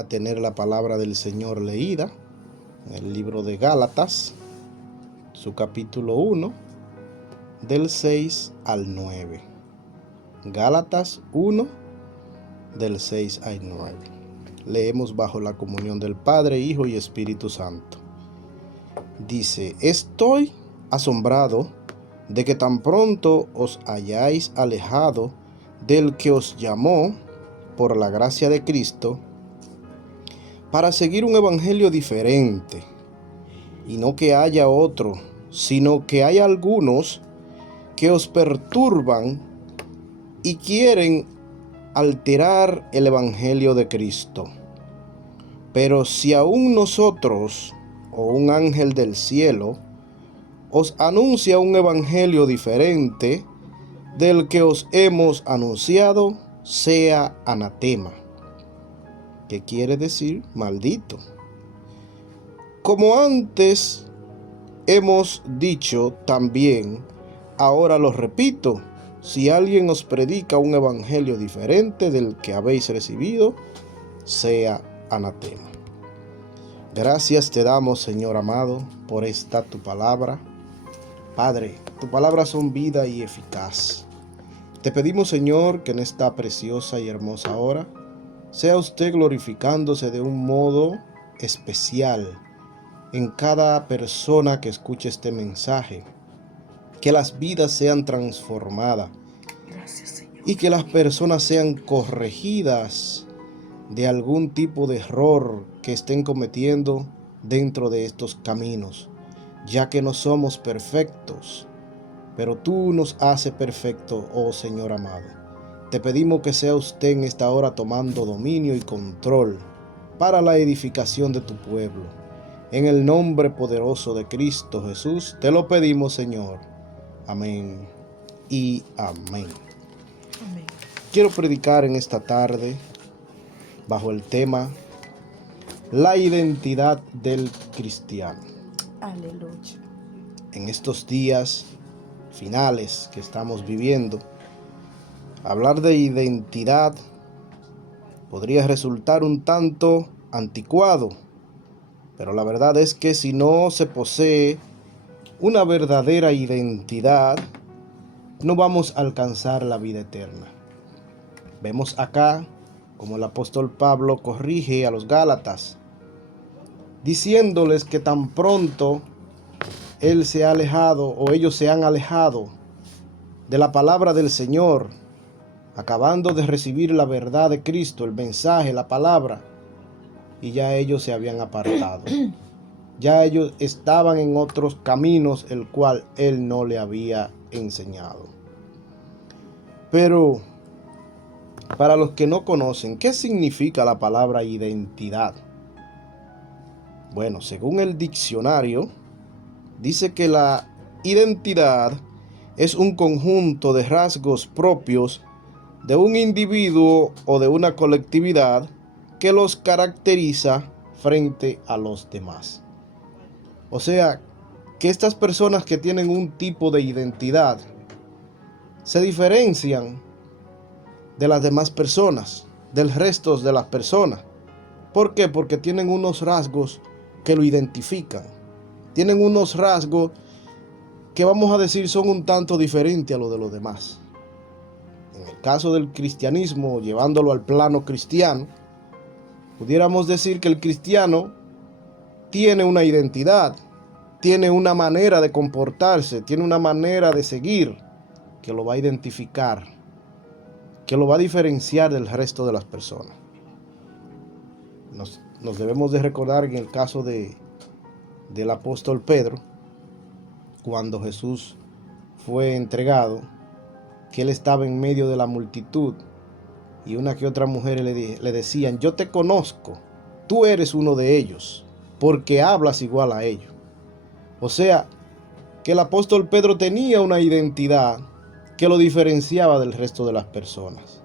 a tener la palabra del Señor leída en el libro de Gálatas, su capítulo 1, del 6 al 9. Gálatas 1, del 6 al 9. Leemos bajo la comunión del Padre, Hijo y Espíritu Santo. Dice: estoy asombrado de que tan pronto os hayáis alejado del que os llamó por la gracia de Cristo para seguir un evangelio diferente, y no que haya otro, sino que hay algunos que os perturban y quieren alterar el evangelio de Cristo. Pero si aún nosotros o un ángel del cielo os anuncia un evangelio diferente del que os hemos anunciado, sea anatema, que quiere decir maldito. Como antes hemos dicho también, ahora lo repito: si alguien os predica un evangelio diferente del que habéis recibido, sea anatema. Gracias te damos, Señor amado, por esta tu palabra. Padre, tu palabra son vida y eficaz. Te pedimos, Señor, que en esta preciosa y hermosa hora sea usted glorificándose de un modo especial en cada persona que escuche este mensaje. Que las vidas sean transformadas. Gracias, Señor. Y que las personas sean corregidas de algún tipo de error que estén cometiendo dentro de estos caminos, ya que no somos perfectos, pero tú nos haces perfectos, oh Señor amado. Te pedimos que sea usted en esta hora tomando dominio y control para la edificación de tu pueblo. En el nombre poderoso de Cristo Jesús te lo pedimos, Señor. Amén y amén. Amén. Quiero predicar en esta tarde bajo el tema la identidad del cristiano. Aleluya. En estos días finales que estamos viviendo, hablar de identidad podría resultar un tanto anticuado, pero la verdad es que si no se posee una verdadera identidad, no vamos a alcanzar la vida eterna. Vemos acá como el apóstol Pablo corrige a los Gálatas, diciéndoles que tan pronto él se ha alejado o ellos se han alejado de la palabra del Señor, acabando de recibir la verdad de Cristo, el mensaje, la palabra, y ya ellos se habían apartado. Ya ellos estaban en otros caminos, el cual él no le había enseñado. Pero para los que no conocen, ¿qué significa la palabra identidad? Bueno, según el diccionario, dice que la identidad es un conjunto de rasgos propios de un individuo o de una colectividad que los caracteriza frente a los demás. O sea, que estas personas que tienen un tipo de identidad se diferencian de las demás personas, del resto de las personas. ¿Por qué? Porque tienen unos rasgos que lo identifican. Tienen unos rasgos que, vamos a decir, son un tanto diferentes a los de los demás. En el caso del cristianismo, llevándolo al plano cristiano, pudiéramos decir que el cristiano tiene una identidad, tiene una manera de comportarse, tiene una manera de seguir que lo va a identificar, que lo va a diferenciar del resto de las personas. Nos debemos de recordar en el caso del apóstol Pedro, cuando Jesús fue entregado, que él estaba en medio de la multitud y una que otra mujer le decían: yo te conozco, tú eres uno de ellos, porque hablas igual a ellos. O sea, que el apóstol Pedro tenía una identidad que lo diferenciaba del resto de las personas.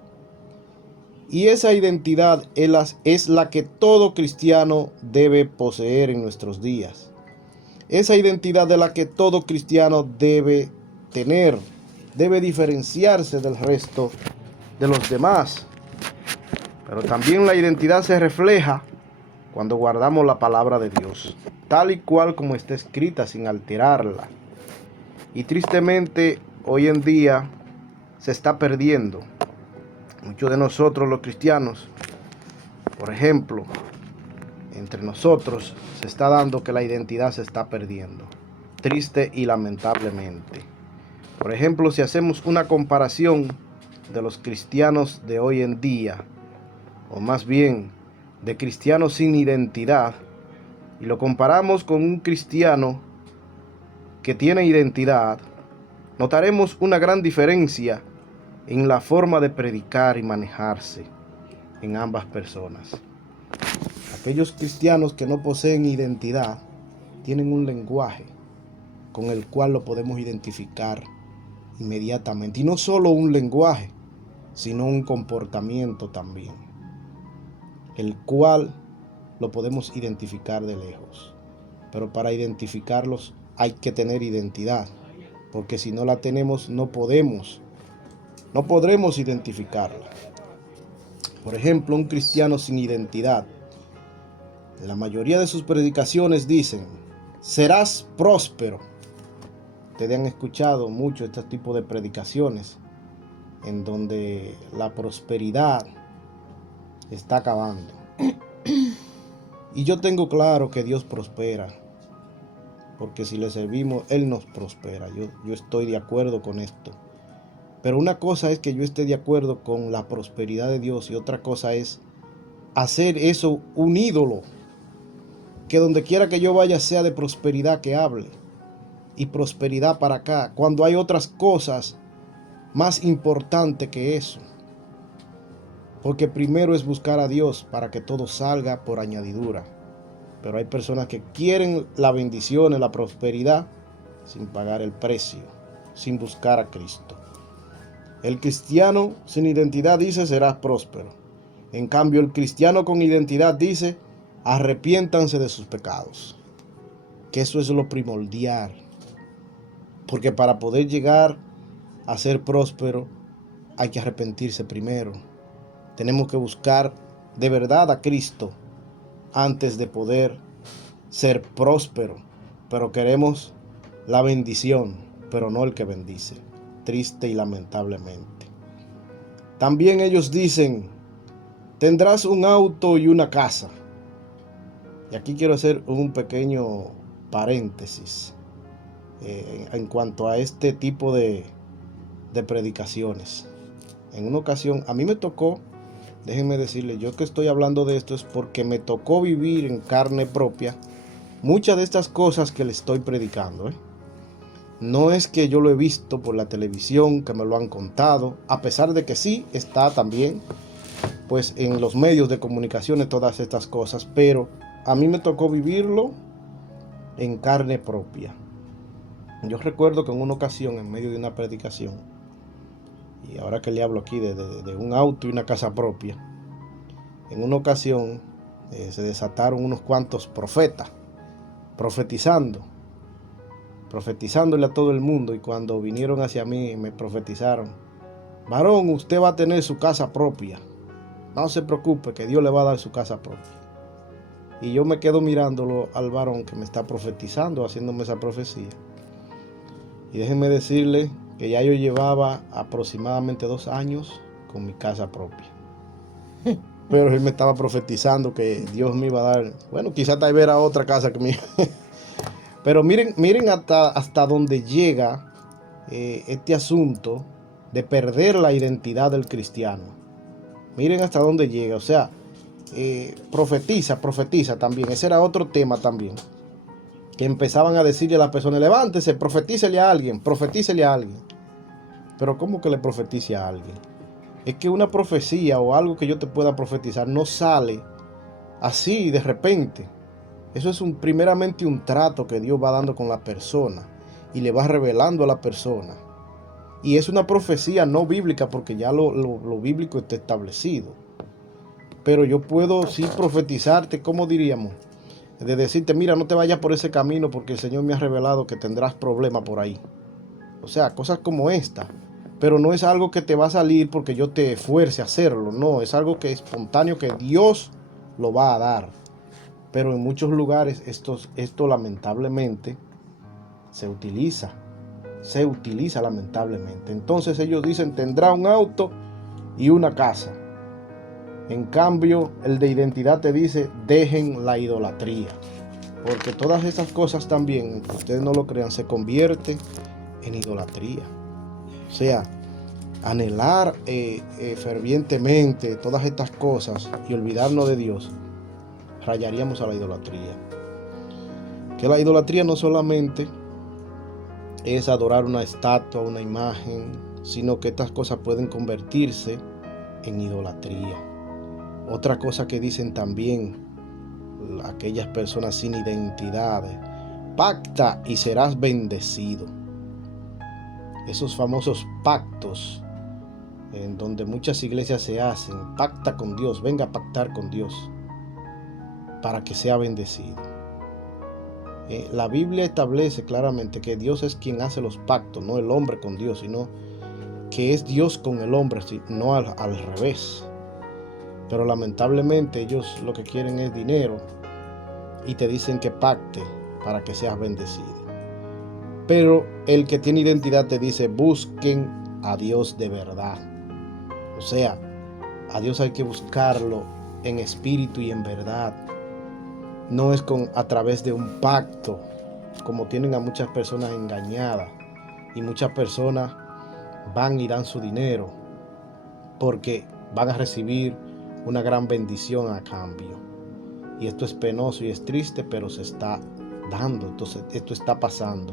Y esa identidad es la que todo cristiano debe poseer en nuestros días. Esa identidad de la que todo cristiano debe tener, debe diferenciarse del resto de los demás. Pero también la identidad se refleja cuando guardamos la palabra de Dios, tal y cual como está escrita, sin alterarla. Y tristemente, hoy en día se está perdiendo. Muchos de nosotros, los cristianos, por ejemplo, entre nosotros, se está dando que la identidad se está perdiendo. Triste y lamentablemente. Por ejemplo, si hacemos una comparación de los cristianos de hoy en día, o más bien de cristianos sin identidad, y lo comparamos con un cristiano que tiene identidad, notaremos una gran diferencia en la forma de predicar y manejarse en ambas personas. Aquellos cristianos que no poseen identidad tienen un lenguaje con el cual lo podemos identificar inmediatamente. Y no solo un lenguaje, sino un comportamiento también, el cual lo podemos identificar de lejos. Pero para identificarlos hay que tener identidad, porque si no la tenemos no podremos identificarla. Por ejemplo, un cristiano sin identidad, en la mayoría de sus predicaciones dicen: serás próspero. Ustedes han escuchado mucho este tipo de predicaciones en donde la prosperidad está acabando. Y yo tengo claro que Dios prospera, porque si le servimos, Él nos prospera. Yo estoy de acuerdo con esto. Pero una cosa es que yo esté de acuerdo con la prosperidad de Dios y otra cosa es hacer eso un ídolo. Que donde quiera que yo vaya sea de prosperidad que hable. Y prosperidad para acá, cuando hay otras cosas más importantes que eso. Porque primero es buscar a Dios para que todo salga por añadidura. Pero hay personas que quieren la bendición, la prosperidad, sin pagar el precio, sin buscar a Cristo. El cristiano sin identidad dice: serás próspero. En cambio, el cristiano con identidad dice: arrepiéntanse de sus pecados. Que eso es lo primordial. Porque para poder llegar a ser próspero hay que arrepentirse primero. Tenemos que buscar de verdad a Cristo antes de poder ser próspero. Pero queremos la bendición, pero no el que bendice. Triste y lamentablemente. También ellos dicen: tendrás un auto y una casa. Y aquí quiero hacer un pequeño paréntesis en cuanto a este tipo de predicaciones. En una ocasión, a mí me tocó, déjenme decirle, yo que estoy hablando de esto es porque me tocó vivir en carne propia muchas de estas cosas que le estoy predicando. No es que yo lo he visto por la televisión, que me lo han contado, a pesar de que sí está también pues en los medios de comunicaciones todas estas cosas, pero a mí me tocó vivirlo en carne propia. Yo recuerdo que en una ocasión, en medio de una predicación, y ahora que le hablo aquí de un auto y una casa propia, en una ocasión se desataron unos cuantos profetas, profetizándole a todo el mundo, y cuando vinieron hacia mí me profetizaron: varón, usted va a tener su casa propia, no se preocupe que Dios le va a dar su casa propia. Y yo me quedo mirándolo al varón que me está profetizando, haciéndome esa profecía. Y déjenme decirle que ya yo llevaba aproximadamente 2 años con mi casa propia. Pero él me estaba profetizando que Dios me iba a dar, bueno, quizás tal vez era otra casa que mía. Pero miren hasta dónde llega este asunto de perder la identidad del cristiano. Miren hasta dónde llega. O sea, profetiza también. Ese era otro tema también. Que empezaban a decirle a las personas: levántese, profetícele a alguien. Pero ¿cómo que le profetice a alguien? Es que una profecía o algo que yo te pueda profetizar no sale así de repente. Eso es primeramente un trato que Dios va dando con la persona y le va revelando a la persona. Y es una profecía no bíblica, porque ya lo bíblico está establecido. Pero yo puedo sí profetizarte, ¿cómo diríamos? De decirte: mira, no te vayas por ese camino porque el Señor me ha revelado que tendrás problemas por ahí. O sea, cosas como esta. pero no es algo que te va a salir porque yo te fuerce a hacerlo, no, es algo que es espontáneo, que Dios lo va a dar. Pero en muchos lugares esto lamentablemente se utiliza lamentablemente. Entonces ellos dicen, tendrá un auto y una casa. En cambio, el de identidad te dice, dejen la idolatría. Porque todas esas cosas también, aunque ustedes no lo crean, se convierten en idolatría. O sea, anhelar fervientemente todas estas cosas y olvidarnos de Dios, rayaríamos a la idolatría. Que la idolatría no solamente es adorar una estatua, una imagen, sino que estas cosas pueden convertirse en idolatría. Otra cosa que dicen también aquellas personas sin identidad, pacta y serás bendecido. Esos famosos pactos en donde muchas iglesias se hacen, pacta con Dios, venga a pactar con Dios para que sea bendecido. La Biblia establece claramente que Dios es quien hace los pactos, no el hombre con Dios, sino que es Dios con el hombre, no al revés. Pero lamentablemente ellos lo que quieren es dinero y te dicen que pacte para que seas bendecido. Pero el que tiene identidad te dice, busquen a Dios de verdad. O sea, a Dios hay que buscarlo en espíritu y en verdad. No es a través de un pacto, como tienen a muchas personas engañadas. Y muchas personas van y dan su dinero porque van a recibir una gran bendición a cambio. Y esto es penoso y es triste, pero se está dando. Entonces, esto está pasando.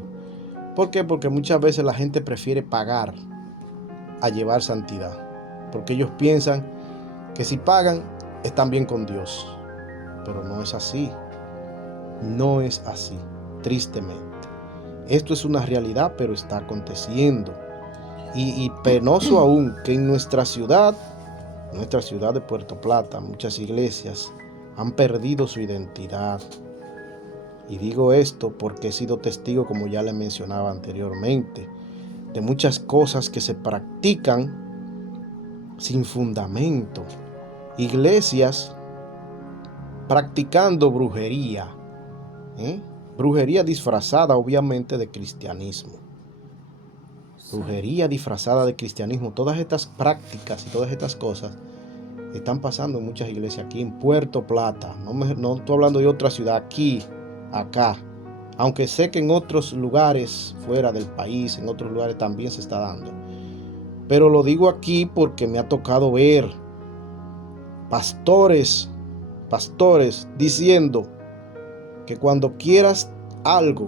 ¿Por qué? Porque muchas veces la gente prefiere pagar a llevar santidad. Porque ellos piensan que si pagan, están bien con Dios. Pero no es así. No es así, tristemente. Esto es una realidad, pero está aconteciendo. Y penoso aún que en nuestra ciudad de Puerto Plata, muchas iglesias han perdido su identidad. Y digo esto porque he sido testigo, como ya le mencionaba anteriormente, de muchas cosas que se practican sin fundamento. Iglesias practicando brujería. Brujería disfrazada obviamente de cristianismo. Brujería disfrazada de cristianismo. Todas estas prácticas y todas estas cosas están pasando en muchas iglesias aquí en Puerto Plata. No estoy hablando de otra ciudad, aquí, acá. Aunque sé que en otros lugares fuera del país, en otros lugares también se está dando. Pero lo digo aquí porque me ha tocado ver pastores diciendo que cuando quieras algo,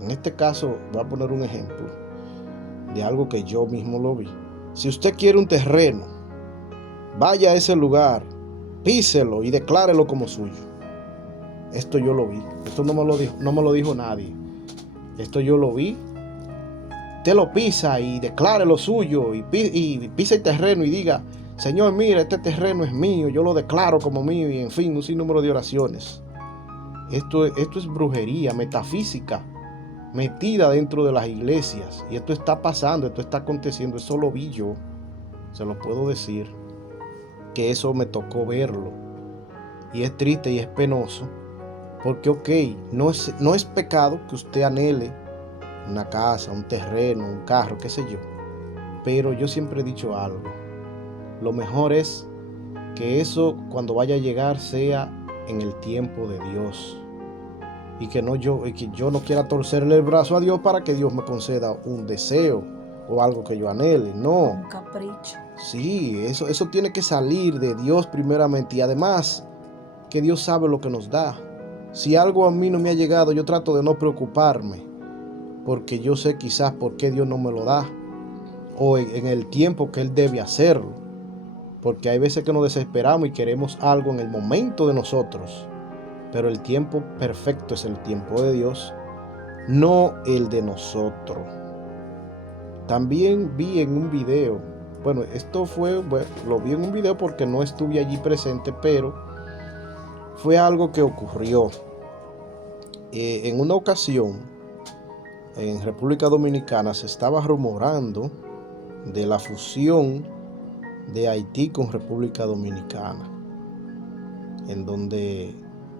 en este caso voy a poner un ejemplo de algo que yo mismo lo vi. Si usted quiere un terreno, vaya a ese lugar, píselo y declárelo como suyo. Esto yo lo vi. Esto no me lo dijo nadie. Esto yo lo vi. Usted lo pisa y declare lo suyo y pisa el terreno y diga, Señor, mira, este terreno es mío, yo lo declaro como mío, y en fin, un sinnúmero de oraciones. Esto es brujería metafísica metida dentro de las iglesias, y esto está pasando, esto está aconteciendo. Eso lo vi yo, se lo puedo decir, que eso me tocó verlo, y es triste y es penoso, porque no es pecado que usted anhele una casa, un terreno, un carro, qué sé yo, pero yo siempre he dicho algo: lo mejor es que eso, cuando vaya a llegar, sea en el tiempo de Dios, y que yo no quiera torcerle el brazo a Dios para que Dios me conceda un deseo o algo que yo anhele. No. Un capricho. Sí, eso tiene que salir de Dios primeramente, y además que Dios sabe lo que nos da. Si algo a mí no me ha llegado, yo trato de no preocuparme, porque yo sé quizás por qué Dios no me lo da, o en el tiempo que Él debe hacerlo. Porque hay veces que nos desesperamos y queremos algo en el momento de nosotros, pero el tiempo perfecto es el tiempo de Dios, no el de nosotros. También vi en un video, lo vi en un video porque no estuve allí presente, pero fue algo que ocurrió. En una ocasión, en República Dominicana se estaba rumorando de la fusión de Haití con República Dominicana, en donde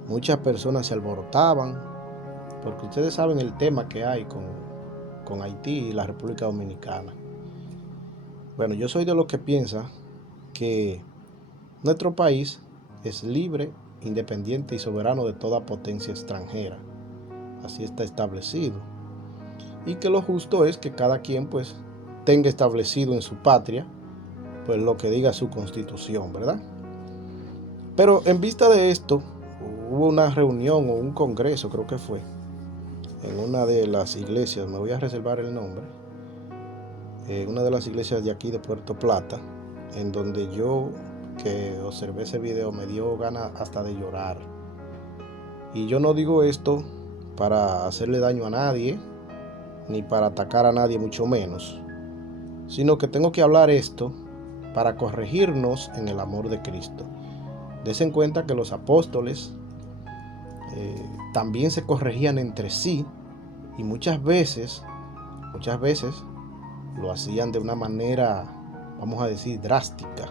muchas personas se alborotaban, porque ustedes saben el tema que hay con Haití y la República Dominicana. Bueno, yo soy de los que piensa que nuestro país es libre, independiente y soberano de toda potencia extranjera. Así está establecido. Y que lo justo es que cada quien pues tenga establecido en su patria pues lo que diga su constitución, ¿verdad? Pero en vista de esto, hubo una reunión o un congreso, creo que fue, en una de las iglesias, me voy a reservar el nombre, una de las iglesias de aquí de Puerto Plata, en donde yo que observé ese video me dio ganas hasta de llorar. Y yo no digo esto para hacerle daño a nadie, ni para atacar a nadie, mucho menos, sino que tengo que hablar esto para corregirnos en el amor de Cristo. Des en cuenta que los apóstoles también se corregían entre sí, y muchas veces lo hacían de una manera, vamos a decir, drástica.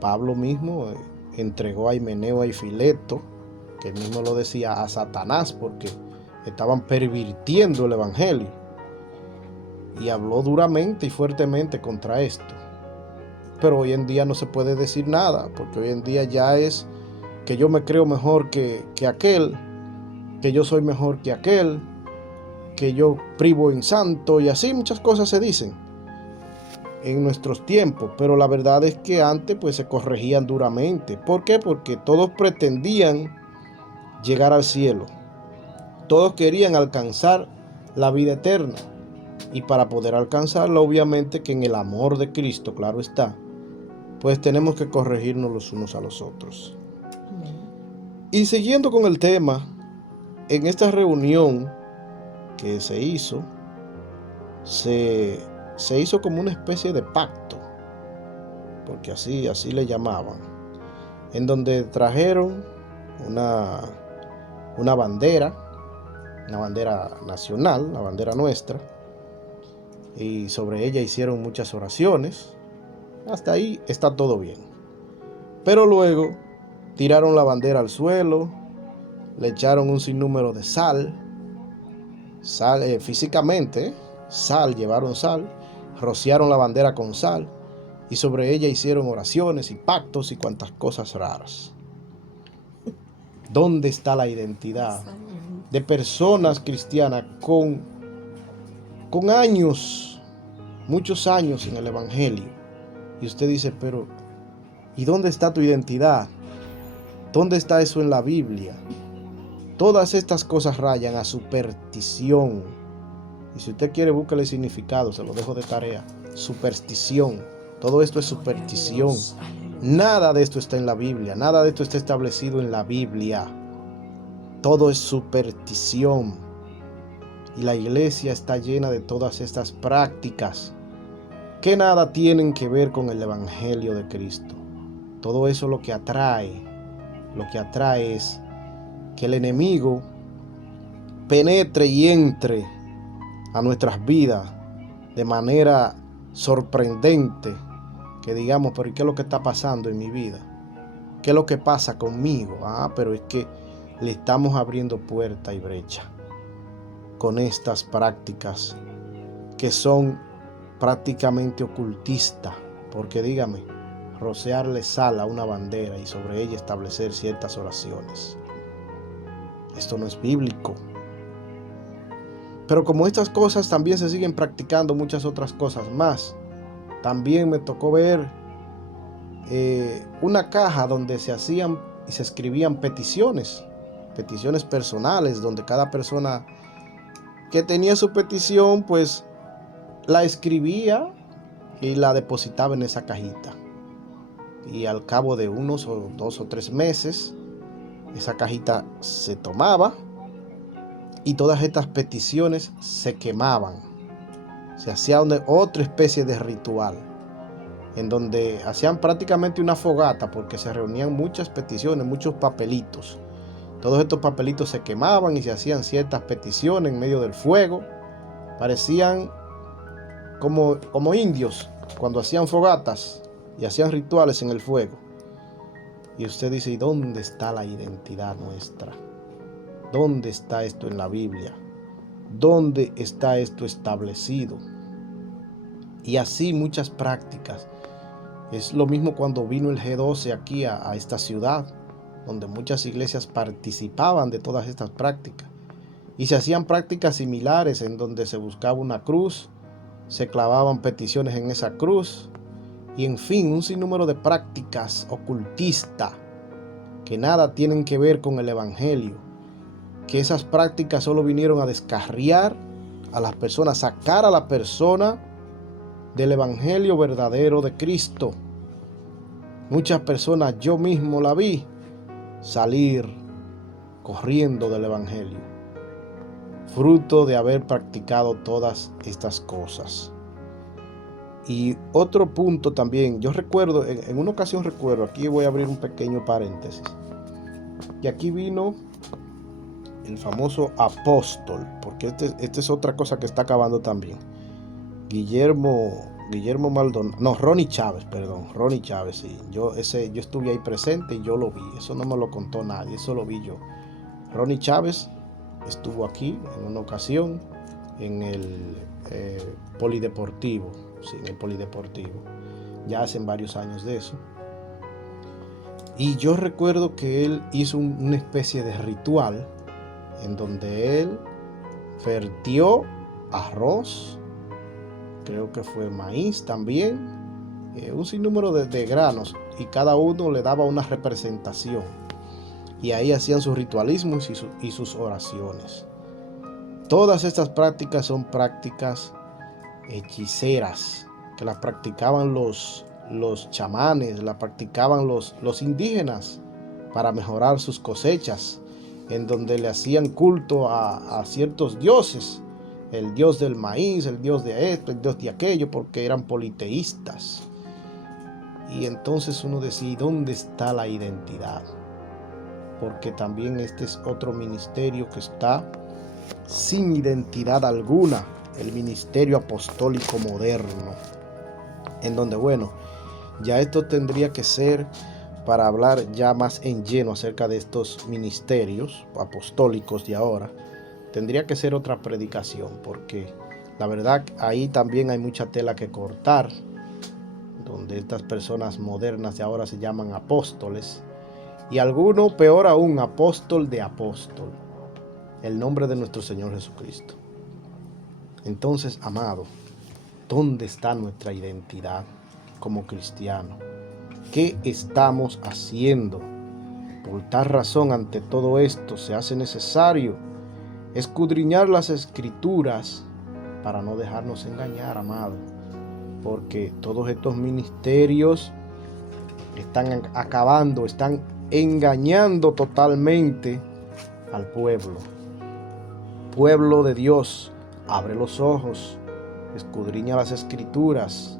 Pablo mismo entregó a Himeneo y Fileto, que él mismo lo decía, a Satanás, porque estaban pervirtiendo el evangelio, y habló duramente y fuertemente contra esto. Pero hoy en día no se puede decir nada, porque hoy en día ya es que yo me creo mejor que aquel, que yo soy mejor que aquel, que yo privo en santo, y así muchas cosas se dicen en nuestros tiempos. Pero la verdad es que antes pues se corregían duramente. ¿Por qué? Porque todos pretendían llegar al cielo, todos querían alcanzar la vida eterna, y para poder alcanzarla, obviamente que en el amor de Cristo, claro está, pues tenemos que corregirnos los unos a los otros. Amén. Y siguiendo con el tema, en esta reunión que se hizo como una especie de pacto, porque así le llamaban, en donde trajeron una bandera nacional, la bandera nuestra, y sobre ella hicieron muchas oraciones. Hasta ahí está todo bien. Pero luego tiraron la bandera al suelo, le echaron un sinnúmero de sal, físicamente, llevaron sal, rociaron la bandera con sal, y sobre ella hicieron oraciones y pactos y cuantas cosas raras. ¿Dónde está la identidad de personas cristianas con años, muchos años en el evangelio? Y usted dice, pero ¿y dónde está tu identidad? ¿Dónde está eso en la Biblia? Todas estas cosas rayan a superstición. Y si usted quiere, búsquele significado, se lo dejo de tarea. Superstición. Todo esto es superstición. Nada de esto está en la Biblia. Nada de esto está establecido en la Biblia. Todo es superstición. Y la iglesia está llena de todas estas prácticas que nada tienen que ver con el evangelio de Cristo. Todo eso lo que atrae es que el enemigo penetre y entre a nuestras vidas de manera sorprendente, que digamos, pero ¿y qué es lo que está pasando en mi vida? ¿Qué es lo que pasa conmigo? Pero es que le estamos abriendo puerta y brecha con estas prácticas que son prácticamente ocultistas, porque dígame, rociarle sal a una bandera y sobre ella establecer ciertas oraciones, esto no es bíblico. Pero como estas cosas también se siguen practicando muchas otras cosas más. También me tocó ver una caja donde se hacían y se escribían peticiones personales, donde cada persona que tenía su petición pues la escribía y la depositaba en esa cajita. Y al cabo de unos 2 o 3 meses, esa cajita se tomaba y todas estas peticiones se quemaban. Se hacía otra especie de ritual, en donde hacían prácticamente una fogata, porque se reunían muchas peticiones, muchos papelitos. Todos estos papelitos se quemaban y se hacían ciertas peticiones en medio del fuego. Parecían como indios, cuando hacían fogatas y hacían rituales en el fuego. Y usted dice, ¿y dónde está la identidad nuestra? ¿Dónde está esto en la Biblia? ¿Dónde está esto establecido? Y así muchas prácticas. Es lo mismo cuando vino el G12 aquí a esta ciudad, donde muchas iglesias participaban de todas estas prácticas. Y se hacían prácticas similares en donde se buscaba una cruz, se clavaban peticiones en esa cruz, y en fin, un sinnúmero de prácticas ocultistas que nada tienen que ver con el Evangelio, que esas prácticas solo vinieron a descarriar a las personas, sacar a la persona del Evangelio verdadero de Cristo. Muchas personas, yo mismo la vi salir corriendo del Evangelio, fruto de haber practicado todas estas cosas. Y otro punto también, yo recuerdo, en una ocasión recuerdo, aquí voy a abrir un pequeño paréntesis, y aquí vino el famoso apóstol, porque este es otra cosa que está acabando también. Ronnie Chávez, sí. Yo estuve ahí presente y yo lo vi, eso no me lo contó nadie, eso lo vi yo. Ronnie Chávez estuvo aquí en una ocasión en el polideportivo, sí, en el polideportivo, ya hace varios años de eso. Y yo recuerdo que él hizo una especie de ritual en donde él vertió arroz, creo que fue maíz también, un sinnúmero de granos, y cada uno le daba una representación. Y ahí hacían sus ritualismos y sus oraciones. Todas estas prácticas son prácticas hechiceras, que las practicaban los chamanes, las practicaban los indígenas para mejorar sus cosechas, en donde le hacían culto a ciertos dioses, el dios del maíz, el dios de esto, el dios de aquello, porque eran politeístas. Y entonces uno decía, ¿dónde está la identidad? Porque también este es otro ministerio que está sin identidad alguna, el ministerio apostólico moderno, en donde, bueno, ya esto tendría que ser para hablar ya más en lleno acerca de estos ministerios apostólicos de ahora. Tendría que ser otra predicación, porque la verdad ahí también hay mucha tela que cortar, donde estas personas modernas de ahora se llaman apóstoles, y alguno peor aún, apóstol de apóstol, el nombre de nuestro Señor Jesucristo. Entonces, amado, ¿dónde está nuestra identidad como cristiano? ¿Qué estamos haciendo? Por tal razón, ante todo esto, se hace necesario escudriñar las Escrituras para no dejarnos engañar, amado, porque todos estos ministerios están acabando, están engañando totalmente al pueblo de Dios. Abre los ojos, escudriña las Escrituras,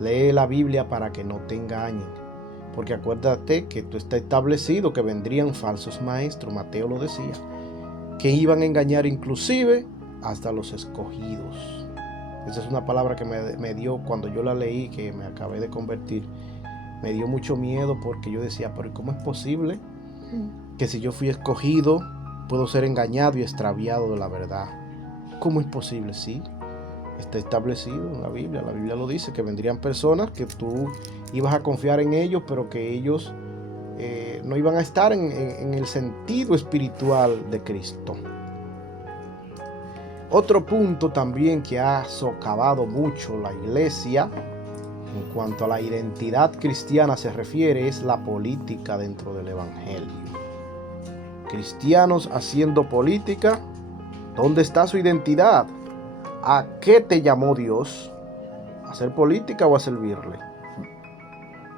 lee la Biblia para que no te engañen, porque acuérdate que esto está establecido, que vendrían falsos maestros. Mateo lo decía, que iban a engañar inclusive hasta los escogidos. Esa es una palabra que me dio cuando yo la leí, que me acabé de convertir. Me dio mucho miedo, porque yo decía, pero ¿cómo es posible que si yo fui escogido puedo ser engañado y extraviado de la verdad? ¿Cómo es posible? Sí, está establecido en la Biblia lo dice, que vendrían personas que tú ibas a confiar en ellos, pero que ellos no iban a estar en el sentido espiritual de Cristo. Otro punto también que ha socavado mucho la iglesia en cuanto a la identidad cristiana se refiere es la política dentro del Evangelio. Cristianos haciendo política, ¿dónde está su identidad? ¿A qué te llamó Dios? ¿A hacer política o a servirle?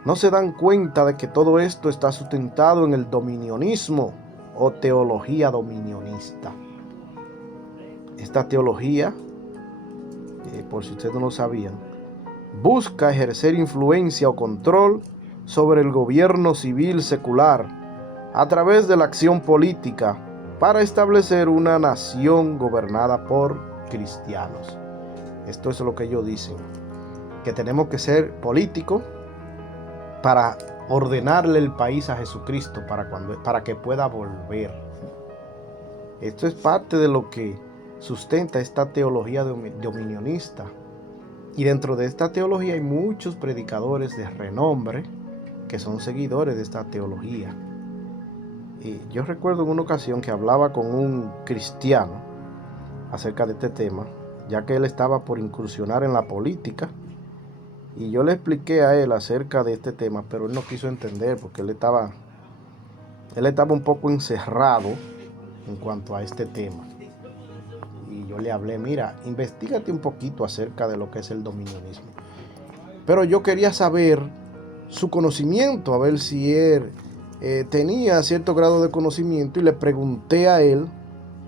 ¿No se dan cuenta de que todo esto está sustentado en el dominionismo o teología dominionista? Esta teología, por si ustedes no lo sabían, busca ejercer influencia o control sobre el gobierno civil secular a través de la acción política para establecer una nación gobernada por cristianos. Esto es lo que ellos dicen, que tenemos que ser políticos para ordenarle el país a Jesucristo para que pueda volver. Esto es parte de lo que sustenta esta teología dominionista. Y dentro de esta teología hay muchos predicadores de renombre que son seguidores de esta teología. Y yo recuerdo en una ocasión que hablaba con un cristiano acerca de este tema, ya que él estaba por incursionar en la política, y yo le expliqué a él acerca de este tema, pero él no quiso entender porque él estaba un poco encerrado en cuanto a este tema. Y yo le hablé, mira, investígate un poquito acerca de lo que es el dominionismo. Pero yo quería saber su conocimiento, a ver si él tenía cierto grado de conocimiento, y le pregunté a él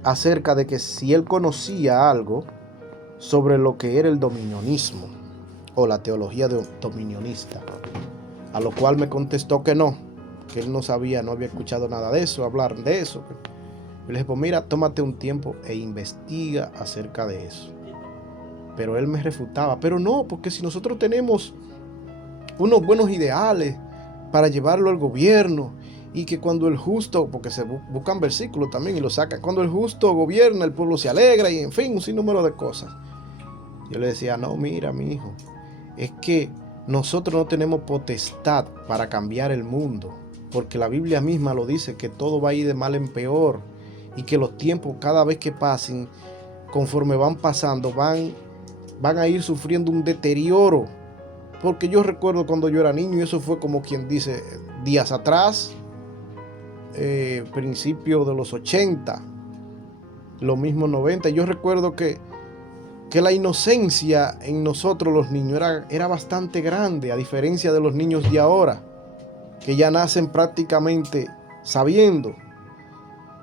acerca de que si él conocía algo sobre lo que era el dominionismo o la teología dominionista, a lo cual me contestó que no, que él no sabía, no había escuchado nada de eso, hablar de eso. Yo le dije, pues mira, tómate un tiempo e investiga acerca de eso. Pero él me refutaba, pero no, porque si nosotros tenemos unos buenos ideales para llevarlo al gobierno, y que cuando el justo, porque se buscan versículos también y lo sacan, cuando el justo gobierna, el pueblo se alegra, y en fin, un sinnúmero de cosas. Yo le decía, no, mira, mi hijo, es que nosotros no tenemos potestad para cambiar el mundo, porque la Biblia misma lo dice, que todo va a ir de mal en peor, y que los tiempos cada vez que pasen, conforme van pasando, van a ir sufriendo un deterioro. Porque yo recuerdo cuando yo era niño, y eso fue como quien dice días atrás, principio de los 80, lo mismo 90. Yo recuerdo que la inocencia en nosotros los niños era bastante grande, a diferencia de los niños de ahora, que ya nacen prácticamente sabiendo.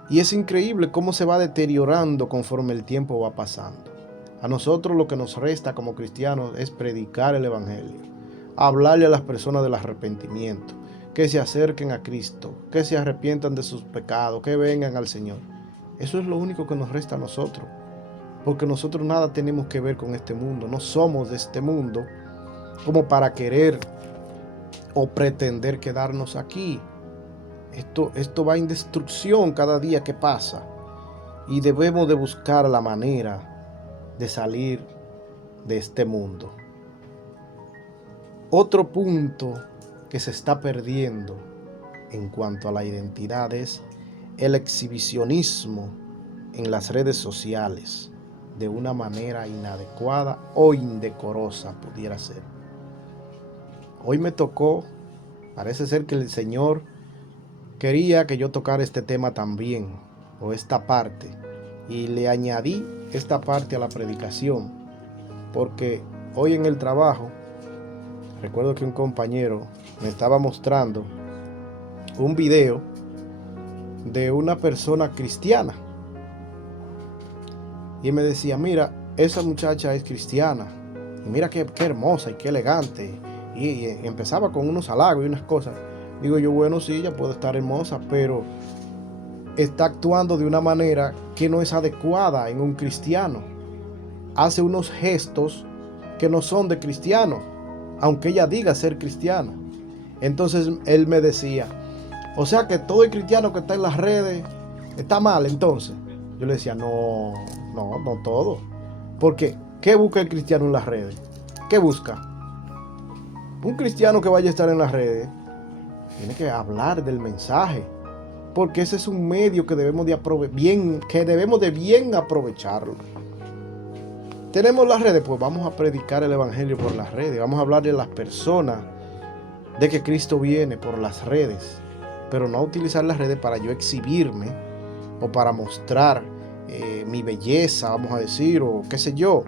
Y es increíble cómo se va deteriorando conforme el tiempo va pasando. A nosotros lo que nos resta como cristianos es predicar el evangelio, hablarle a las personas del arrepentimiento, que se acerquen a Cristo, que se arrepientan de sus pecados, que vengan al Señor. Eso es lo único que nos resta a nosotros, porque nosotros nada tenemos que ver con este mundo, no somos de este mundo como para querer o pretender quedarnos aquí. Esto va en destrucción cada día que pasa, y debemos de buscar la manera de salir de este mundo. Otro punto que se está perdiendo en cuanto a la identidad es el exhibicionismo en las redes sociales, de una manera inadecuada o indecorosa pudiera ser. Hoy me tocó, parece ser que el Señor quería que yo tocara este tema también, o esta parte, y le añadí esta parte a la predicación, porque hoy en el trabajo recuerdo que un compañero me estaba mostrando un video de una persona cristiana, y me decía, mira, esa muchacha es cristiana, y mira qué hermosa y qué elegante, y empezaba con unos halagos y unas cosas. Digo yo, bueno, sí, ella puede estar hermosa, pero está actuando de una manera que no es adecuada en un cristiano. Hace unos gestos que no son de cristiano, aunque ella diga ser cristiana. Entonces él me decía, o sea que todo el cristiano que está en las redes está mal. Entonces yo le decía, no todo. Porque ¿qué busca el cristiano en las redes? ¿Qué busca? Un cristiano que vaya a estar en las redes tiene que hablar del mensaje, porque ese es un medio que debemos de bien aprovecharlo. Tenemos las redes, pues vamos a predicar el evangelio por las redes, vamos a hablarle a las personas de que Cristo viene por las redes, pero no utilizar las redes para yo exhibirme o para mostrar mi belleza, vamos a decir, o qué sé yo.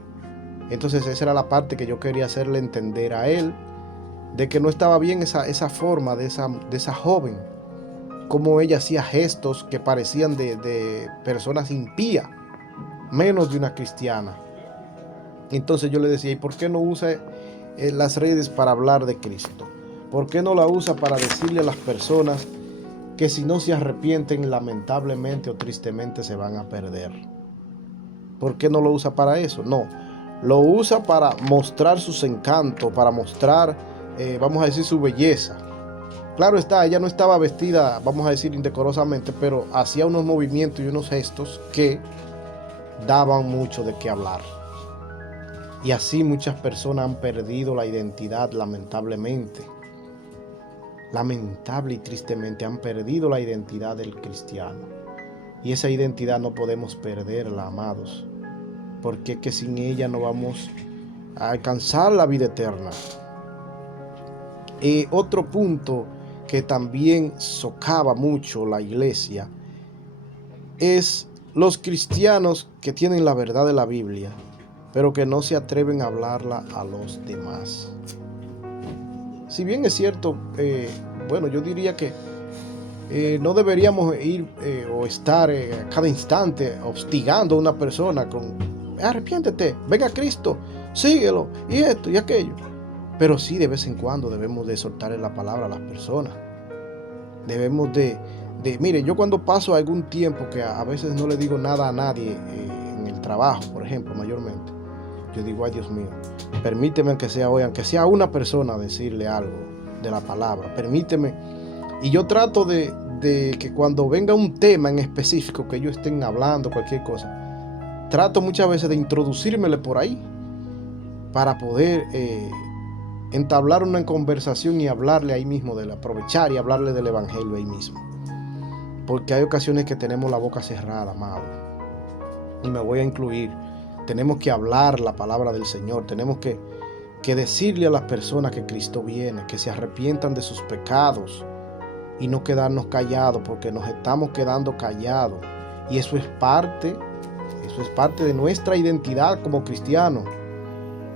Entonces esa era la parte que yo quería hacerle entender a él, de que no estaba bien esa forma de esa joven, como ella hacía gestos que parecían de personas impías, menos de una cristiana. Entonces yo le decía, ¿y por qué no usa las redes para hablar de Cristo? ¿Por qué no la usa para decirle a las personas que si no se arrepienten, lamentablemente o tristemente se van a perder? ¿Por qué no lo usa para eso? No, lo usa para mostrar sus encantos, para mostrar, vamos a decir, su belleza. Claro está, ella no estaba vestida, vamos a decir, indecorosamente, pero hacía unos movimientos y unos gestos que daban mucho de qué hablar. Y así muchas personas han perdido la identidad, lamentablemente. Lamentable y tristemente han perdido la identidad del cristiano. Y esa identidad no podemos perderla, amados, porque es que sin ella no vamos a alcanzar la vida eterna. Otro punto que también socava mucho la iglesia es los cristianos que tienen la verdad de la Biblia, pero que no se atreven a hablarla a los demás. Si bien es cierto, bueno, yo diría que no deberíamos ir o estar cada instante hostigando a una persona con arrepiéntete, ven a Cristo, síguelo, y esto y aquello. Pero sí, de vez en cuando debemos de soltarle la palabra a las personas. Debemos mire, yo cuando paso algún tiempo que a veces no le digo nada a nadie en el trabajo, por ejemplo, mayormente, yo digo, ay Dios mío, permíteme aunque sea hoy, aunque sea una persona, decirle algo de la palabra, permíteme. Y yo trato de que cuando venga un tema en específico que ellos estén hablando, cualquier cosa, trato muchas veces de introducírmele por ahí para poder entablar una conversación y hablarle ahí mismo, aprovechar y hablarle del evangelio ahí mismo. Porque hay ocasiones que tenemos la boca cerrada, amado. Y me voy a incluir. Tenemos que hablar la palabra del Señor. Tenemos que decirle a las personas que Cristo viene, que se arrepientan de sus pecados y no quedarnos callados, porque nos estamos quedando callados. Y eso es parte de nuestra identidad como cristianos.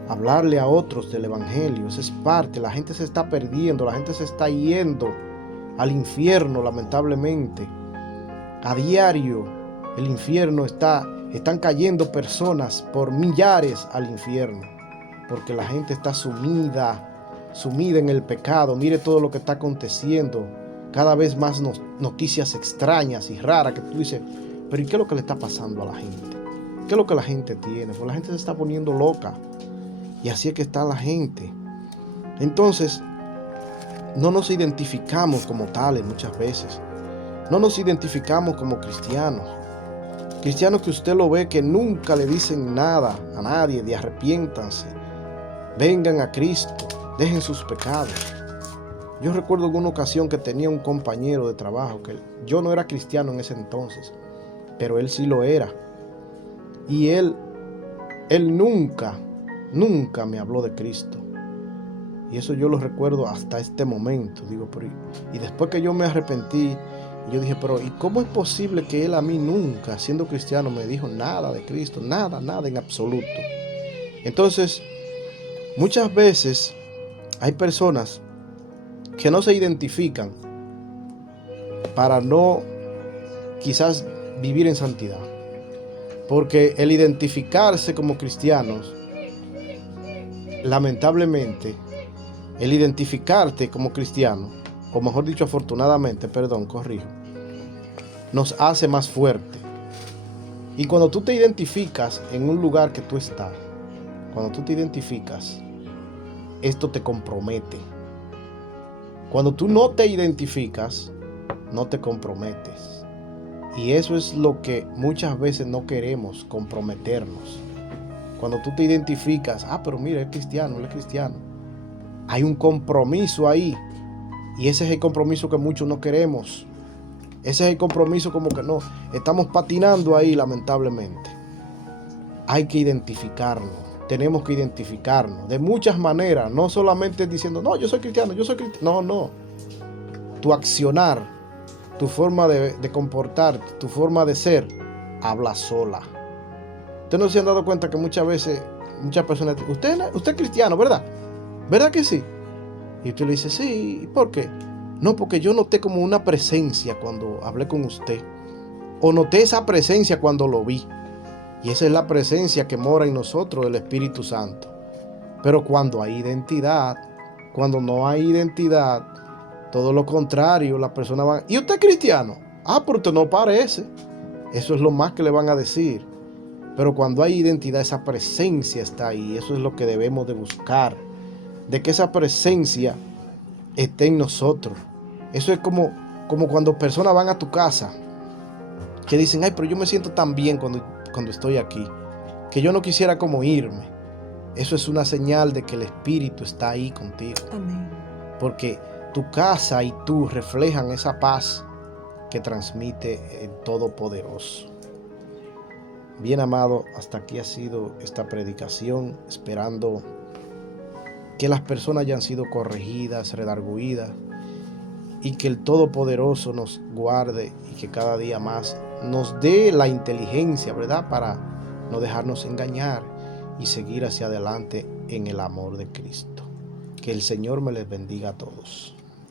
Hablarle a otros del evangelio, eso es parte. La gente se está perdiendo, la gente se está yendo al infierno, lamentablemente. A diario el infierno están cayendo personas por millares al infierno, porque la gente está sumida en el pecado. Mire todo lo que está aconteciendo, cada vez más noticias extrañas y raras que tú dices, pero ¿y qué es lo que le está pasando a la gente? ¿Qué es lo que la gente tiene? Pues la gente se está poniendo loca. Y así es que está la gente. Entonces, no nos identificamos como tales muchas veces. No nos identificamos como cristianos. Cristianos que usted lo ve que nunca le dicen nada a nadie de arrepiéntanse. Vengan a Cristo, dejen sus pecados. Yo recuerdo en una ocasión que tenía un compañero de trabajo que yo no era cristiano en ese entonces, pero él sí lo era. Y él nunca me habló de Cristo. Y eso yo lo recuerdo hasta este momento. Digo, pero y después que yo me arrepentí, yo dije, pero ¿y cómo es posible que él a mí nunca, siendo cristiano, me dijo nada de Cristo? Nada en absoluto. Entonces, muchas veces hay personas que no se identifican para no quizás vivir en santidad. Porque el identificarse como cristianos, lamentablemente, el identificarte como cristiano, o mejor dicho, afortunadamente, nos hace más fuerte. Y cuando tú te identificas en un lugar que tú estás, cuando tú te identificas, esto te compromete. Cuando tú no te identificas, no te comprometes. Y eso es lo que muchas veces no queremos, comprometernos. Cuando tú te identificas, pero mira, él es cristiano. Hay un compromiso ahí. Y ese es el compromiso que muchos no queremos. Ese es el compromiso como que no. Estamos patinando ahí, lamentablemente. Hay que identificarnos. Tenemos que identificarnos de muchas maneras. No solamente diciendo, no, yo soy cristiano. No. Tu accionar, tu forma de comportar, tu forma de ser, habla sola. Ustedes no se han dado cuenta que muchas veces, muchas personas dicen, usted es cristiano, ¿verdad? ¿Verdad que sí? Y usted le dice, sí, ¿por qué? No, porque yo noté como una presencia cuando hablé con usted. O noté esa presencia cuando lo vi. Y esa es la presencia que mora en nosotros, el Espíritu Santo. Pero cuando hay identidad, cuando no hay identidad, todo lo contrario, la persona va, ¿y usted es cristiano? Pero usted no parece. Eso es lo más que le van a decir. Pero cuando hay identidad, esa presencia está ahí. Eso es lo que debemos de buscar. De que esa presencia esté en nosotros. Eso es como cuando personas van a tu casa, que dicen, ay, pero yo me siento tan bien cuando estoy aquí, que yo no quisiera como irme. Eso es una señal de que el Espíritu está ahí contigo. Amén. Porque tu casa y tú reflejan esa paz que transmite el Todopoderoso. Bien, amado, hasta aquí ha sido esta predicación, esperando que las personas hayan sido corregidas, redarguidas, y que el Todopoderoso nos guarde y que cada día más nos dé la inteligencia, ¿verdad?, para no dejarnos engañar y seguir hacia adelante en el amor de Cristo. Que el Señor me les bendiga a todos.